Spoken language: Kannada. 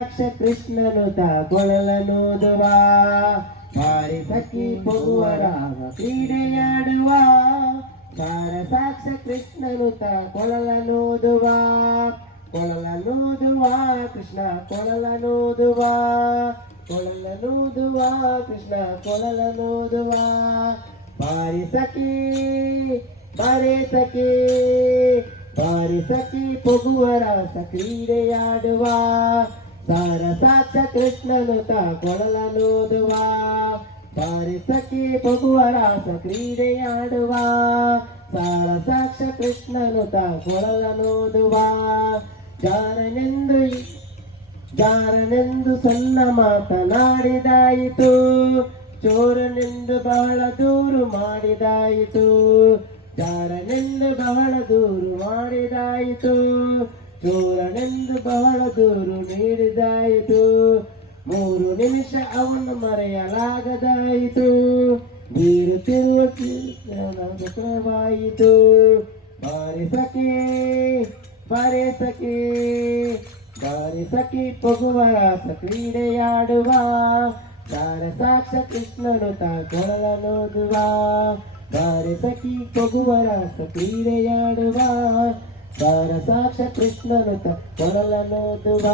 ಸಾಕ್ಷ ಕೃಷ್ಣನು ಕೊಳಲನೂದುವ ಮಾರಿ ಸಖಿ ಪೊಗುವರಾಗ ಕ್ರೀಡೆಯಾಡುವ. ಸಾರ ಸಾಕ್ಷ ಕೃಷ್ಣನು ಕೊಳಲನೂದುವ ಕೊಳಲನೂದುವ ಕೃಷ್ಣ ಕೊಳಲನೋದುವ ಕೊಳಲನೋದುವ ಕೃಷ್ಣ ಕೊಳಲನೋದುವ ಬಾರಿ ಸಖಿ ಬಾರಿ ಸಖಿ ಬಾರಿ ಸಖಿ ಪೊಗುವರಾಸ ಕ್ರೀಡೆಯಾಡುವ. ಸಾರ ಸಾಕ್ಷ ಕೊಡಲ ಕೊಳಲನೂದುವ ಬಾರಿ ಸಖಿ ಪೊಗುವರಾಸ ಕ್ರೀಡೆಯಾಡುವ ಸಾರ ಸಾಕ್ಷ ಕೃಷ್ಣನುತ ಕೊಳಲನೂದುವ ಜಾರನೆಂದು ಜಾರನೆಂದು ಸಣ್ಣ ಮಾತನಾಡಿದಾಯಿತು. ಚೋರನೆಂದು ಬಹಳ ದೂರು ಮಾಡಿದಾಯಿತು. ಜಾರನೆಂದು ಬಹಳ ದೂರು ಮಾಡಿದಾಯಿತು. ಚೋರನೆಂದು ಬಹಳ ದೂರು ನೀಡಿದಾಯಿತು. ಮೂರು ನಿಮಿಷ ಅವನು ಮರೆಯಲಾಗದಾಯಿತು. ನೀರು ತಿರುವಾಯಿತು ಬಾರಿ ಸಖಿ ಬಾರಿ ಸಖಿ ಬಾರಿ ಸಖಿ ಪೊಗುವ ರಾಸ ಕ್ರೀಡೆಯಾಡುವ ಸಾರ ಸಾಕ್ಷ ಕೃಷ್ಣನು ತಾ ಕೊಳಲನೋದುವ ಬಾರಿ ಸಖಿ ಪೊಗುವ ರಾಸ ಕ್ರೀಡೆಯಾಡುವ ಸಾರ ಸಾಕ್ಷ ಕೃಷ್ಣನು ತ ಕೊಳಲನೋದುವ